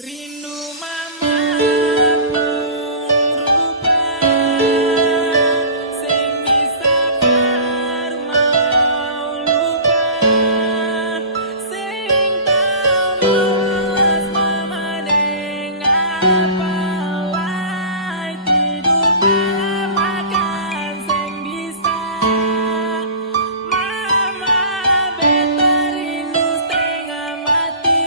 Rindu mama pengrupa sing bisa mau lupa sing tau melas mama deng apa wae tidur malam makan sing bisa mama beta rindu setengah mati.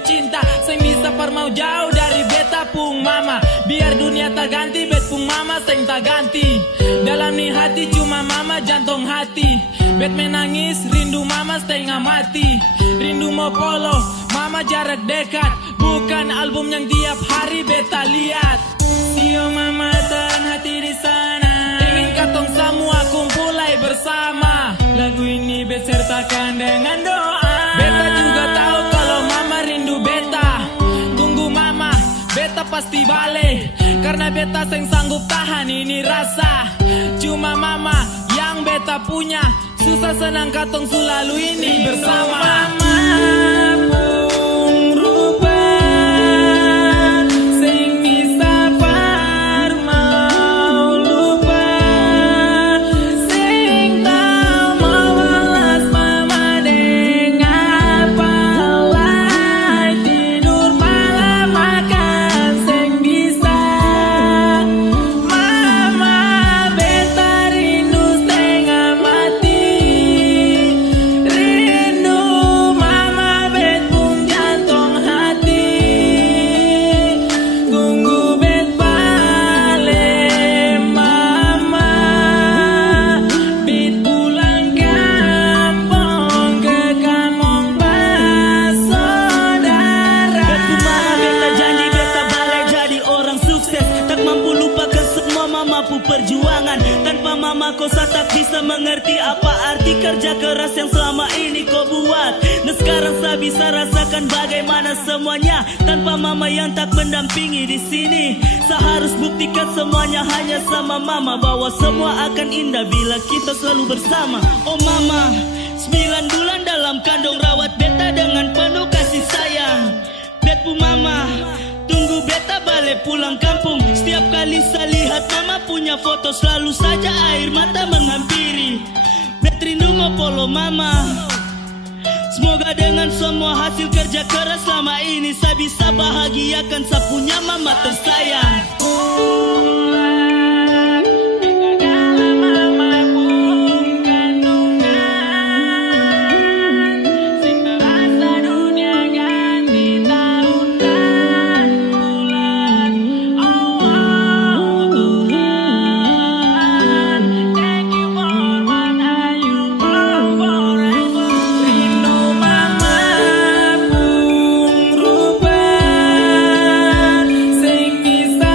Cinta sing bisa permau jauh dari beta pung mama. Biar dunia tak ganti, bet pung mama sing tak ganti. Dalam ni hati cuma mama jantung hati. Bet menangis rindu mama setengah mati. Rindu mau polo mama jarak dekat. Bukan album yang tiap hari beta lihat. Sio mama tahan hati di sana. Ingin katong semua kumpulai bersama. Lagu ini bet sertakan dengan doa. Beta juga tahu kalau mama rindu beta. Tunggu mama, beta pasti balik. Karena beta seng sanggup tahan ini rasa. Cuma mama yang beta punya. Susah senang katong selalu ini bersama. Mama pengrupa sing bisa mau lupa sing tau mau welas mama deng apa wae tidur malam makan sing bisa mama beta rindu setengah mati. Rindu mama bet pung jantung hati. Tunggu bet balik mama. Bet pulang kampung ke kamong pas saudara. Bet pung mama beta janji beta balik jadi orang sukses. Tak mampu lupakan semua mamapu perjuangan. Tanpa mama kau tak bisa mengerti apa arti kerja keras yang selama ini kau buat. Dan sekarang saya bisa rasakan bagaimana semuanya tanpa mama yang tak mendampingi di sini. Saya harus buktikan semuanya hanya sama mama, bahwa semua akan indah bila kita selalu bersama. Oh mama, 9 bulan dalam kandung rawat beta dengan penuh kasih sayang. Bet pung mama, tunggu beta balik pulang kampung. Setiap kali saya lihat mama punya foto, selalu saja air mata menghampiri. Bet rindu mau polo mama. Semoga dengan semua hasil kerja keras selama ini saya bisa bahagiakan saya punya mama tersayang. Rindu mama pengrupa sing bisa